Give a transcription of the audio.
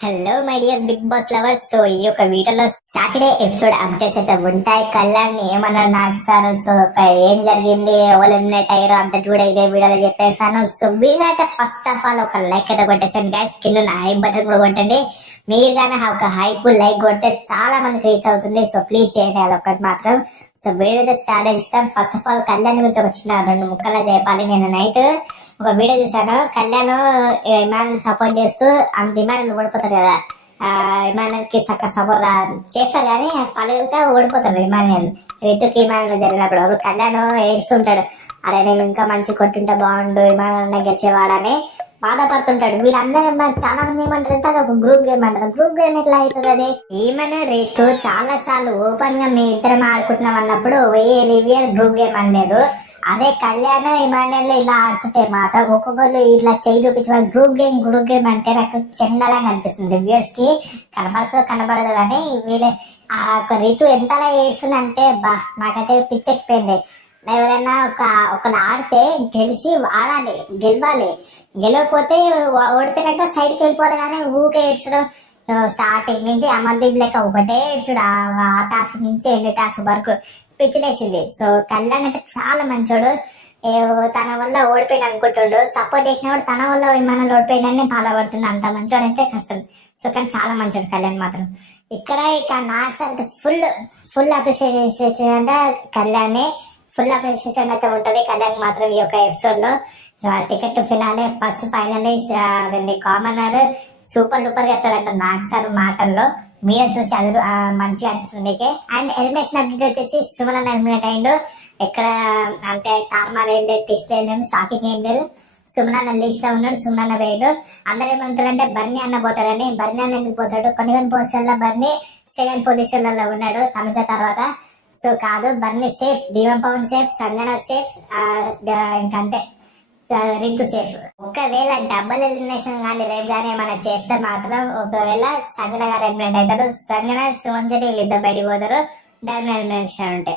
Hello my dear Bigg Boss lovers. So ఈ యొక్క వీడియోలో సాటర్డే ఎపిసోడ్ అప్డేట్స్ అయితే ఉంటాయి. కళ్యాణ్ ఏమన్నారు నాటుసారు. సో ఏం జరిగింది, ఎవరు ఎలిమినేట్ అయ్యారో అప్డేట్ కూడా ఇదే వీడియోలో చెప్పేసాను. సో వీడియో అయితే ఫస్ట్ ఆఫ్ ఆల్ ఒక లైక్ అయితే కొట్టేసాను గైస్. కింద హై బటన్ కూడా కొట్టండి. మీరు కానీ ఒక హైప్ లైక్ కొడితే చాలా మందికి రీచ్ అవుతుంది. సో ప్లీజ్ చేయండి అది ఒకటి మాత్రం. సో వీడియో అయితే స్టార్ట్ చేస్తాం. ఫస్ట్ ఆఫ్ ఆల్ కళ్యాణ్ గురించి ఒక చిన్న 2 ముక్కలు చెప్పాలి. నేను నైట్ ఒక వీడియో చూసాను. కళ్యాణ్ ఇమానుయల్ సపోర్ట్ చేస్తూ అంత ఇమానుయల్ ఓడిపోతాడు కదా, ఇమానుయల్ కి సపోర్ట్ చేస్తారు కానీ పలుగా ఓడిపోతాడు ఇమానుయల్. రితుకి ఇమానుయల్ జరిగినప్పుడు అప్పుడు కళ్యాణ్ ఏడుస్తుంటాడు, అరే నేను ఇంకా మంచి కొట్టుంటే బాగుండు, ఇమానుయల్ గెలిచేవాడని బాధపడుతుంటాడు. వీళ్ళందరూ చాలా మంది ఏమంటారంటే అది ఒక గ్రూప్ గేమ్ అంటారు. గ్రూప్ గేమ్ ఎట్లా అవుతుంది? అది ఈమెను రీతు చాలా సార్లు ఓపెన్ గా మేము ఇద్దరం ఆడుకుంటున్నాం అన్నప్పుడు లివియర్ గ్రూప్ గేమ్ అనలేదు. అదే కళ్యాణ్ ఇమానుయల్ ఇలా ఆడుతుంటే మాత్రం ఒక్కొక్కరు ఇట్లా చేయి చూపించే గ్రూప్ గేమ్ అంటే నాకు చండాలంగా అనిపిస్తుంది. రివ్యూర్స్ కి కనబడదు కానీ వీళ్ళే ఒక రీతు ఎంతలా ఏడుస్తుంది అంటే నాకైతే పిచ్చెక్కిపోయింది. ఎవరైనా ఒకరు ఆడితే ఆడాలి, గెలవాలి. గెలవకపోతే ఓడిపోయినాక సైడ్కి వెళ్ళిపోవాలి కానీ ఊకే ఏడ్చడం. స్టార్టింగ్ నుంచి అమర్దీప్ లెక్క ఒకటే ఏడ్చుడు, ఆ టాస్క్ నుంచి ఎండ్ టాస్క్ వరకు పిచ్చిలేసింది. సో కళ్యాణ్ అయితే చాలా మంచోడు. తన వల్ల ఓడిపోయిన అనుకుంటుండు, సపోర్ట్ చేసిన కూడా తన వల్ల విమానాలు ఓడిపోయినని బాధపడుతుంది. అంత మంచోడు అయితే కష్టం. సో కానీ చాలా మంచోడు కళ్యాణ్ మాత్రం. ఇక నాకు అంటే ఫుల్ అప్రిషియేషన్ అంటే కళ్యాణ్ ఫుల్ అప్రిషియేషన్ అయితే ఉంటది కళ్యాణ్ మాత్రం ఈ యొక్క ఎపిసోడ్ లో. Ticket finale first final commoner super duper చెప్తాడంట నాకు సార్ మాటల్లో. మీరే చూసి అది మంచిగా అనిపిస్తుంది. అండ్ ఎలిమినేషన్ అప్డేట్ వచ్చేసి సుమన్ ఎలిమినేట్ అయ్యిండు. ఎక్కడ అంటే తార్మార్ ఏం లేదు, టెస్ట్ ఏం లేదు, షాకింగ్ ఏం లేదు. సుమన్ అన్న లీస్ట్ లో ఉన్నాడు, సుమన్ అన్న వేయడు. అందరు ఏమంటారంటే బర్నీ అన్న పోతాడని. బర్నీ అన్న ఎందుకు పోతాడు? కొన్ని పొజిషన్ లో బర్నీ సెకండ్ పొజిషన్ లో ఉన్నాడు తమిళ తర్వాత. సో కాదు, బర్నీ safe, demon Pavan safe, Sanjana safe, ఇంకంతే రితు సేఫ్. ఒకవేళ డబుల్ ఎలిమినేషన్ కానీ రేపు కానీ ఏమైనా చేస్తే మాత్రం ఒకవేళ సంజన గారు ఎలిమినేట్ అవుతాడు. సంజన సుమన్ శెట్టి వీళ్ళిద్దరు బయటికి పోతారు డబుల్ ఎలిమినేషన్ ఉంటే.